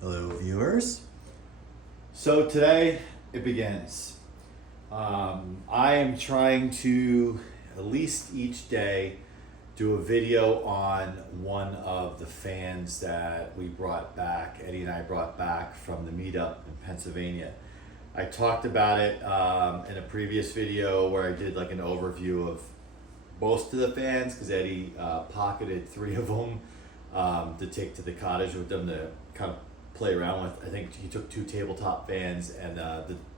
Hello, viewers. So today it begins. I am trying to, at least each day, do a video on one of the fans that we brought back, Eddie and I brought back from the meetup in Pennsylvania. I talked about it in a previous video where I did like an overview of most of the fans because Eddie pocketed 3 of them to take to the cottage with them to kind of play around with. I think he took 2 tabletop fans and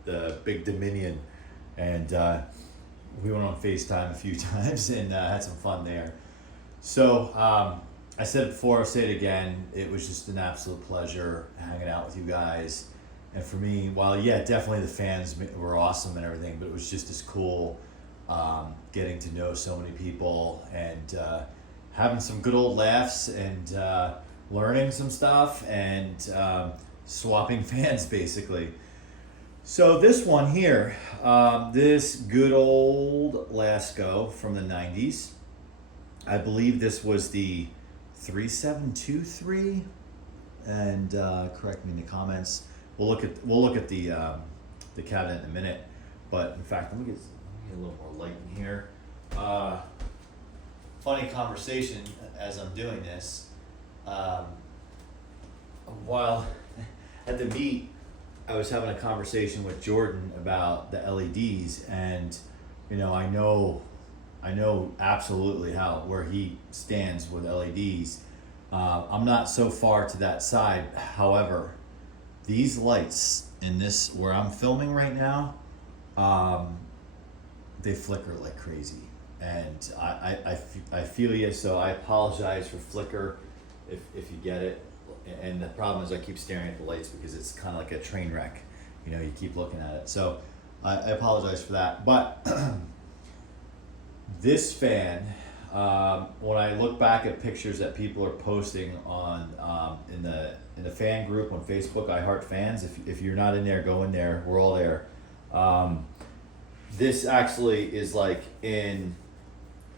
the big Dominion, and we went on FaceTime a few times and had some fun there. So I said it before, I'll say it again, it was just an absolute pleasure hanging out with you guys. And for me, while yeah, definitely the fans were awesome and everything, but it was just as cool getting to know so many people and having some good old laughs and learning some stuff and swapping fans basically. So this one here, this good old Lasko from the 90s. I believe this was the 3723, and correct me in the comments. We'll look at the cabinet in a minute, but in fact, let me get a little more light in here. Funny conversation as I'm doing this. While at the meet, I was having a conversation with Jordan about the LEDs, and you know, I know absolutely where he stands with LEDs. I'm not so far to that side. However, these lights in this where I'm filming right now, they flicker like crazy, and I feel you. So I apologize for flicker if you get it. And the problem is I keep staring at the lights because it's kind of like a train wreck. You know, you keep looking at it. So I apologize for that. But this fan, when I look back at pictures that people are posting on in the fan group on Facebook, I Heart Fans. If you're not in there, go in there. We're all there. This actually is like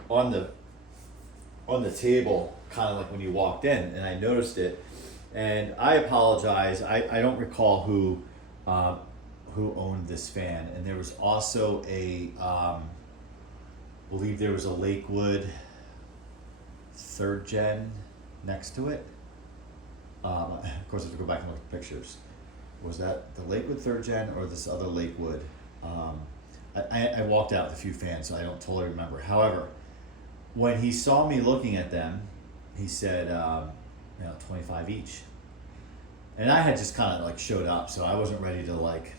on the table, kind of like when you walked in, and I noticed it. And I apologize. I don't recall who owned this fan. And there was also I believe there was a Lakewood 3rd gen next to it. Of course, I have to go back and look at the pictures. Was that the Lakewood 3rd gen or this other Lakewood? I walked out with a few fans, so I don't totally remember. However, when he saw me looking at them, he said, 25 each. And I had just kind of like showed up, so I wasn't ready to like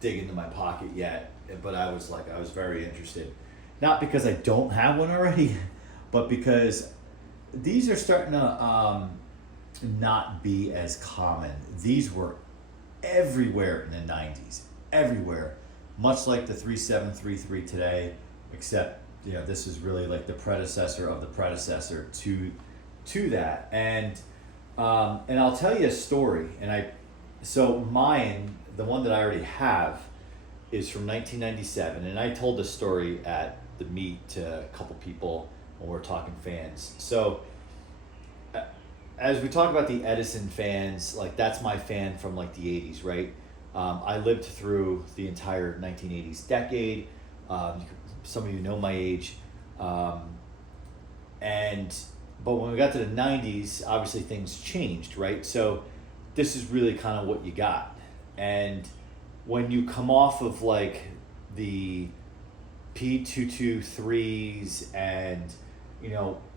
dig into my pocket yet, but I was very interested. Not because I don't have one already, but because these are starting to not be as common. These were everywhere in the 90s, everywhere, much like the 3733 today, except this is really like the predecessor of the predecessor to that. And I'll tell you a story. So mine, the one that I already have, is from 1997, and I told this story at the meet to a couple people when we were talking fans. So as we talk about the Edison fans, like that's my fan from like the 80s, right? I lived through the entire 1980s decade. Some of you know my age. But when we got to the 90s, obviously things changed, right? So this is really kind of what you got. And when you come off of like the P223s and,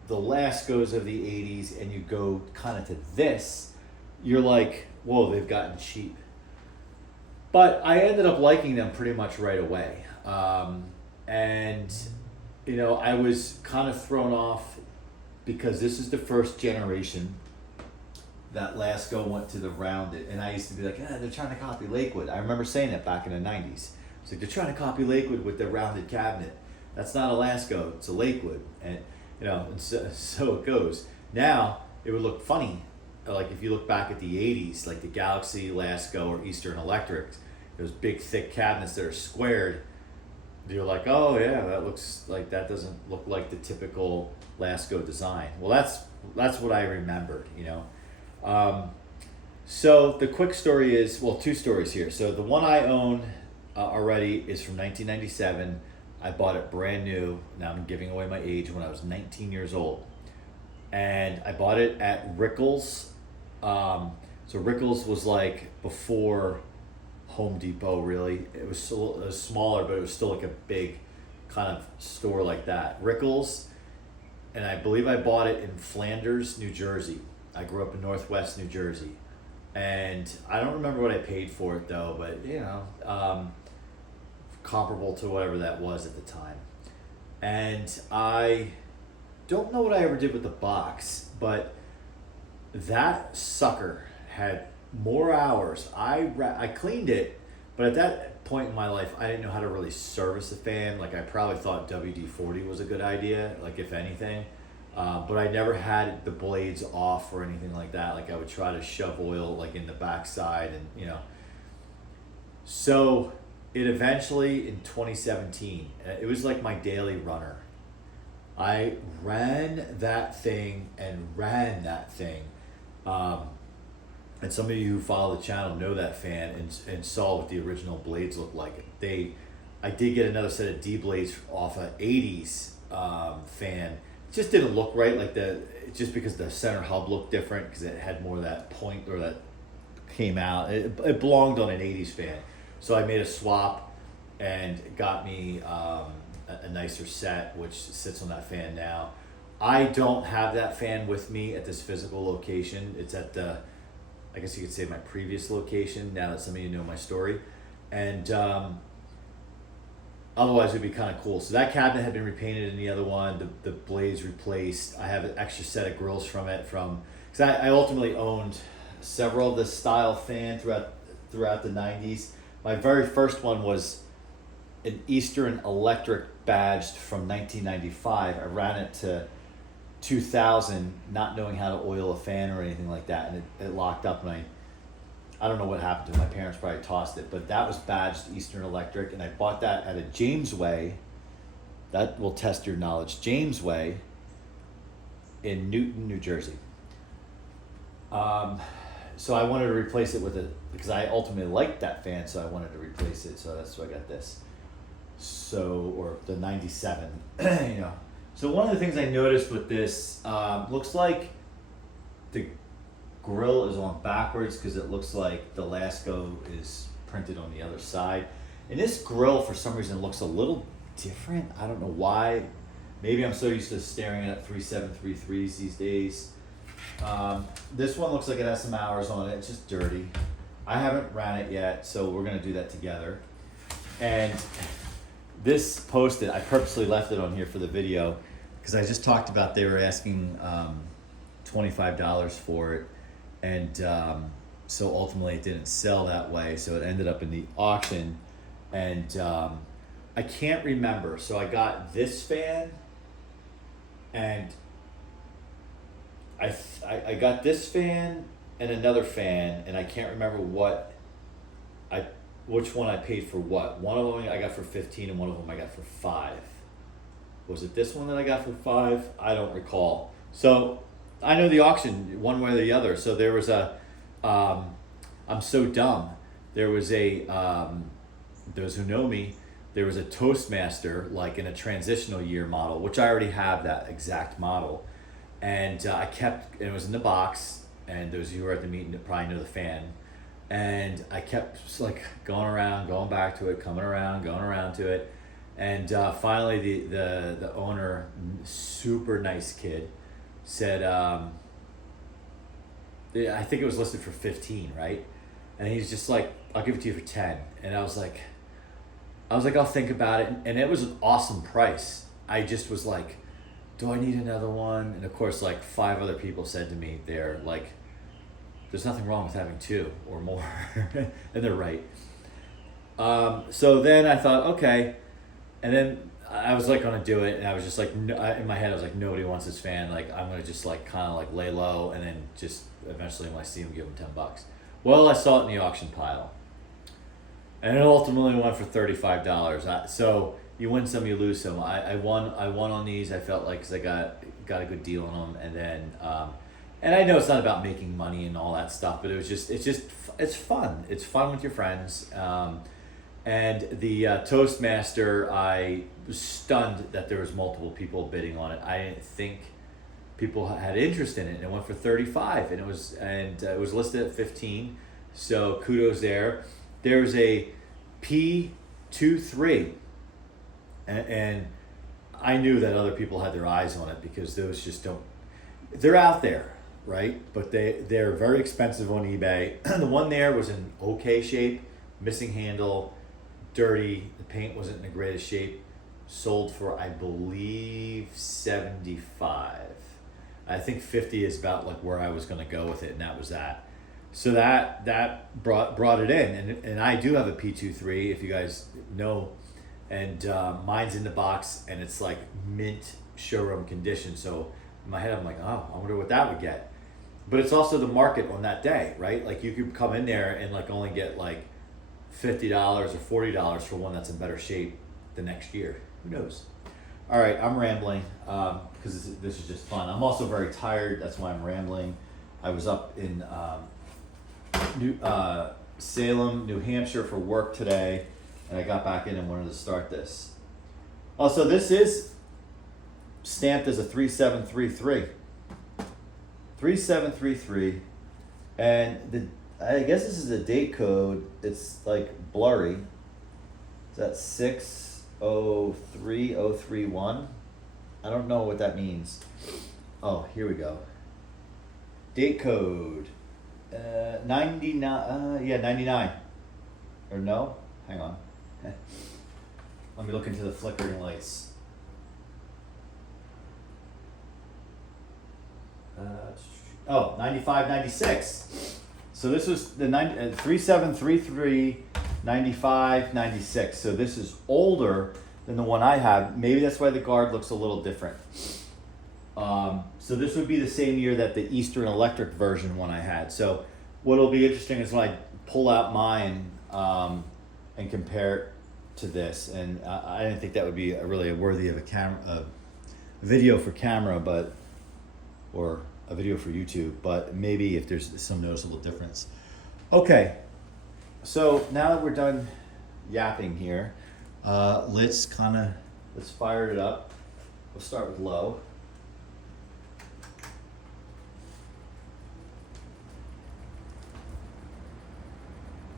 the Laskos of the 80s, and you go kind of to this, you're like, whoa, they've gotten cheap. But I ended up liking them pretty much right away. I was kind of thrown off because this is the first generation that Lasko went to the rounded, and I used to be like, they're trying to copy Lakewood. I remember saying that back in the 90s. It's like, they're trying to copy Lakewood with their rounded cabinet. That's not a Lasko, it's a Lakewood. And and so it goes. Now, it would look funny, like if you look back at the 80s, like the Galaxy, Lasko, or Eastern Electric, those big thick cabinets that are squared, you're like, oh yeah, that doesn't look like the typical Lasko design. Well, that's what I remembered, So the quick story is, well, two stories here. So the one I own already is from 1997. I bought it brand new. Now I'm giving away my age, when I was 19 years old. And I bought it at Rickles. So Rickles was like before Home Depot, really. It was smaller, but it was still like a big kind of store like that. Rickles, and I believe I bought it in Flanders, New Jersey. I grew up in Northwest New Jersey. And I don't remember what I paid for it though, but comparable to whatever that was at the time. And I don't know what I ever did with the box, but that sucker had more hours. I cleaned it, but at that point in my life, I didn't know how to really service a fan. Like I probably thought WD-40 was a good idea, like if anything. But I never had the blades off or anything like that. Like I would try to shove oil like in the backside and So it eventually, in 2017, it was like my daily runner. I ran that thing. And some of you who follow the channel know that fan and saw what the original blades looked like. I did get another set of D blades off a 80s fan. Just didn't look right, just because the center hub looked different, because it had more of that point, or that came out. It belonged on an 80s fan. So I made a swap and got me a nicer set, which sits on that fan now. I don't have that fan with me at this physical location. It's at I guess you could say, my previous location, now that some of you know my story. And otherwise it'd be kind of cool. So that cabinet had been repainted in the other one, the blades replaced. I have an extra set of grills from it, because I ultimately owned several of this style fan throughout the 90s. My very first one was an Eastern Electric badged from 1995. I ran it to 2000, not knowing how to oil a fan or anything like that, and it locked up, and I don't know what happened to it. My parents probably tossed it, but that was badged Eastern Electric, and I bought that at a Jamesway. That will test your knowledge. Jamesway in Newton, New Jersey. So I wanted to replace it because I ultimately liked that fan, so I wanted to replace it. So that's why I got this. Or the 97, So one of the things I noticed with this, looks like the grill is on backwards, because it looks like the Lasko is printed on the other side. And this grill, for some reason, looks a little different. I don't know why. Maybe I'm so used to staring at 3733s these days. This one looks like it has some hours on it. It's just dirty. I haven't ran it yet, so we're going to do that together. And this Post-it, I purposely left it on here for the video, because I just talked about they were asking $25 for it. And so ultimately it didn't sell that way, so it ended up in the auction. And I can't remember. So I got this fan, and I got this fan and another fan, and I can't remember which one I paid for what. One of them I got for 15, and one of them I got for 5. Was it this one that I got for 5? I don't recall. So I know the auction one way or the other. So there was I'm so dumb. There was those who know me, there was a Toastmaster, like in a transitional year model, which I already have that exact model. And it was in the box, and those of you who were at the meeting probably know the fan. And I kept just like going around, going back to it, coming around, going around to it. And finally the owner, super nice kid, said, I think it was listed for 15, right? And he's just like, I'll give it to you for 10. And I was like, I'll think about it. And it was an awesome price. I just was like, do I need another one? And of course, like 5 other people said to me, they're like, there's nothing wrong with having 2 or more. And they're right. So then I thought, okay. And then I was like gonna do it, and I was just like, in my head, I was like, nobody wants this fan. Like, I'm gonna just like kind of like lay low, and then just eventually when I see him, give him $10. Well, I saw it in the auction pile, and it ultimately went for $35. So you win some, you lose some. I won on these. I felt like, because I got a good deal on them, and then And I know it's not about making money and all that stuff, but it's fun. It's fun with your friends. And the Toastmaster, I was stunned that there was multiple people bidding on it. I didn't think people had interest in it. It went for 35, and it was listed at 15. So kudos there. There's a P23, and I knew that other people had their eyes on it because those just don't. They're out there, right? But they're very expensive on eBay. The one there was in okay shape, missing handle, dirty. The paint wasn't in the greatest shape. Sold for, I believe, 75. I think 50 is about like where I was going to go with it, and that was that. So that brought it in, and I do have a P23, if you guys know, and mine's in the box, and it's like mint showroom condition. So in my head, I'm like, oh, I wonder what that would get. But it's also the market on that day, right? Like you could come in there and like only get like $50 or $40 for one that's in better shape the next year. Who knows? All right, I'm rambling because this is just fun. I'm also very tired. That's why I'm rambling. I was up in Salem, New Hampshire for work today, and I got back in and wanted to start this. Also, this is stamped as a 3733. 3733, and I guess this is a date code. It's like blurry. Is that 603031? I don't know what that means. Oh, here we go. Date code 99. Yeah, 99. Or no? Hang on. Let me look into the flickering lights. 95, 96. So this was the 3733, 95, 96. So this is older than the one I have. Maybe that's why the guard looks a little different. So this would be the same year that the Eastern Electric version one I had. So what'll be interesting is when I pull out mine and compare it to this. And I didn't think that would be really worthy of a video for camera, or a video for YouTube, but maybe if there's some noticeable difference. Okay, so now that we're done yapping here, let's fire it up. We'll start with low.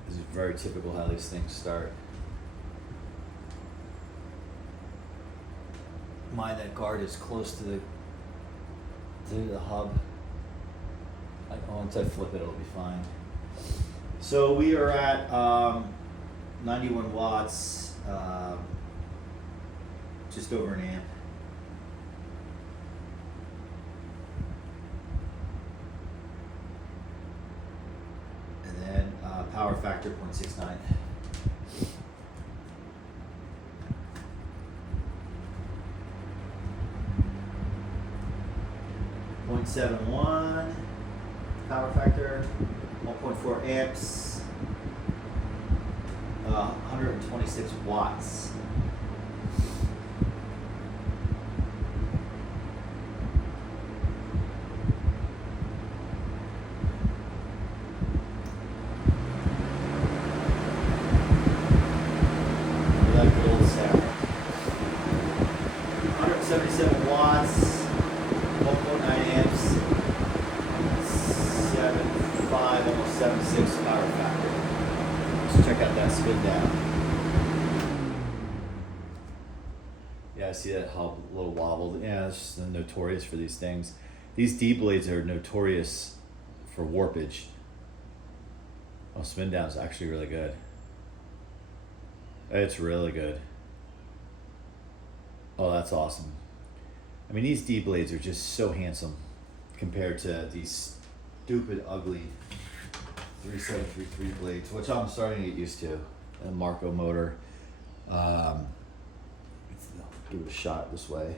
This is very typical how these things start. Mind that guard is close to the hub. Once I flip it, it'll be fine. So we are at 91 watts, just over an amp. And then power factor 0.69. 0.71 power factor, 1.4 amps, 126 watts. Like the old sound. 177 watts. 1.9 amps, 7.5, almost 7.6 power factor. Let's check out that spin down. Yeah, I see that hub a little wobbled. Yeah, it's just notorious for these things. These D blades are notorious for warpage. Oh, spin down is actually really good. It's really good. Oh, that's awesome. I mean, these D blades are just so handsome compared to these stupid, ugly 3733 blades, which I'm starting to get used to. A Marco motor. Let's give it a shot this way.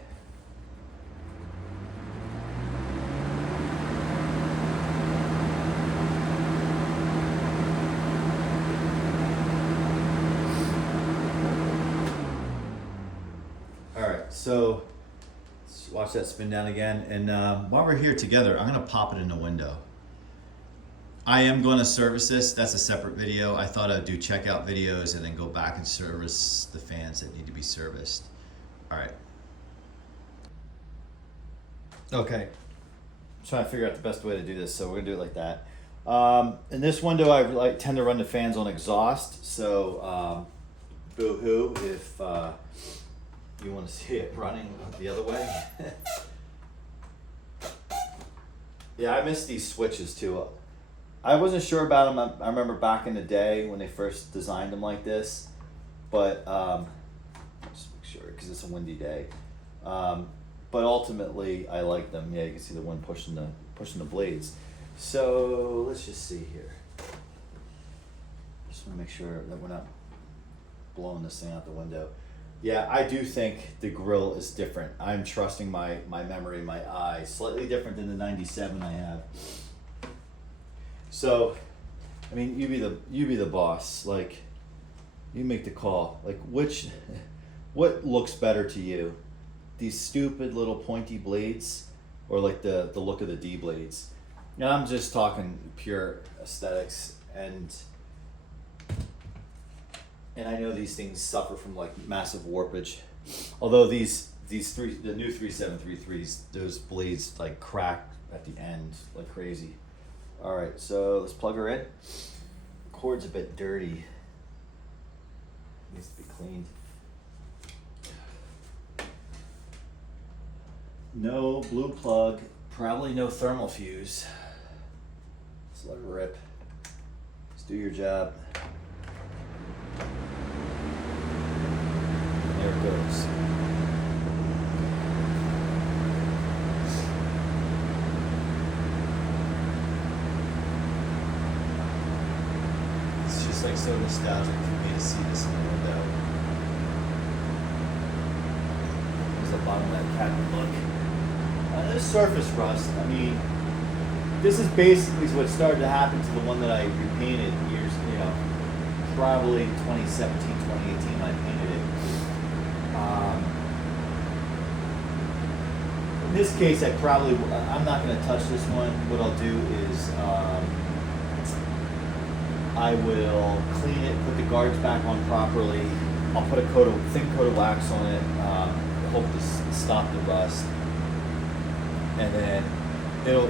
All right, so let's watch that spin down again. And while we're here together, I'm gonna pop it in the window. I am going to service this. That's a separate video. I thought I'd do checkout videos and then go back and service the fans that need to be serviced. All right. Okay. I'm trying to figure out the best way to do this, so we're gonna do it like that. In this window, I tend to run the fans on exhaust, so boo-hoo if you want to see it running the other way. Yeah, I miss these switches too. I wasn't sure about them. I remember back in the day when they first designed them like this, but just make sure because it's a windy day. But ultimately, I like them. Yeah, you can see the wind pushing the blades. So let's just see here. Just want to make sure that we're not blowing this thing out the window. Yeah, I do think the grill is different. I'm trusting my memory, my eye. Slightly different than the 97 I have. So, I mean, you be the boss. Like, you make the call. Like, what looks better to you? These stupid little pointy blades, or like the look of the D blades? And I'm just talking pure aesthetics, and I know these things suffer from like massive warpage. Although the new 3733s, those blades like crack at the end like crazy. All right, so let's plug her in. Cord's a bit dirty. Needs to be cleaned. No blue plug, probably no thermal fuse. Let's let her rip. Let's do your job. There it goes. It's just like so nostalgic for me to see this in the window. There's the bottom of that cabinet look. This surface rust, I mean, this is basically what started to happen to the one that I repainted years, probably 2017, 2018 I painted it. In this case, I'm not going to touch this one. What I'll do is I will clean it, put the guards back on properly. I'll put a thin coat of wax on it, hope to stop the rust. And then it'll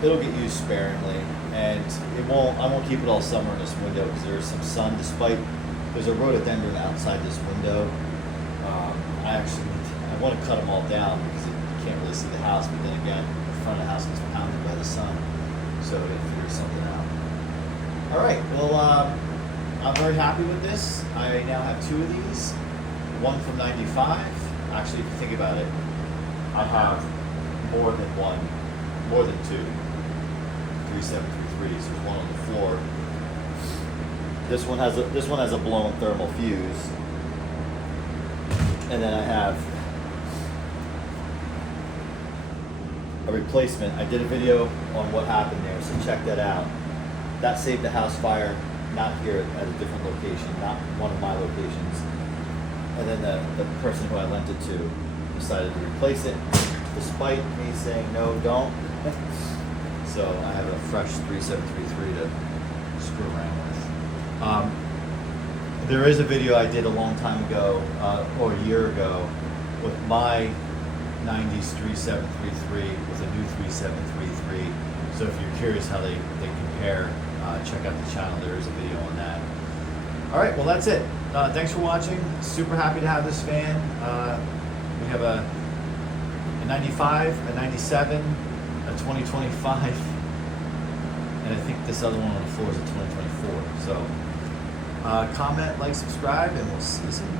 get used sparingly, and I won't keep it all summer in this window because there is some sun. There's a rhododendron outside this window. I want to cut them all down because you can't really see the house, but then again, the front of the house gets pounded by the sun, so it figures something out. All right, well, I'm very happy with this. I now have two of these, one from 95. Actually, if you think about it, I have more than two 3733s. There's one on the floor. This one has a blown thermal fuse, and then I have a replacement. I did a video on what happened there, so check that out. That saved the house fire, not here at a different location, not one of my locations. And then the person who I lent it to decided to replace it, despite me saying no, don't. So I have a fresh 3733 to screw around with. There is a video I did a long time ago, or a year ago, with my 90s 3733 with a new 3733. So if you're curious how they compare, check out the channel. There is a video on that. All right, well that's it. Thanks for watching. Super happy to have this fan. We have a 95, a 97, a 2025, and I think this other one on the floor is a 2024. So comment, like, subscribe, and we'll see you soon.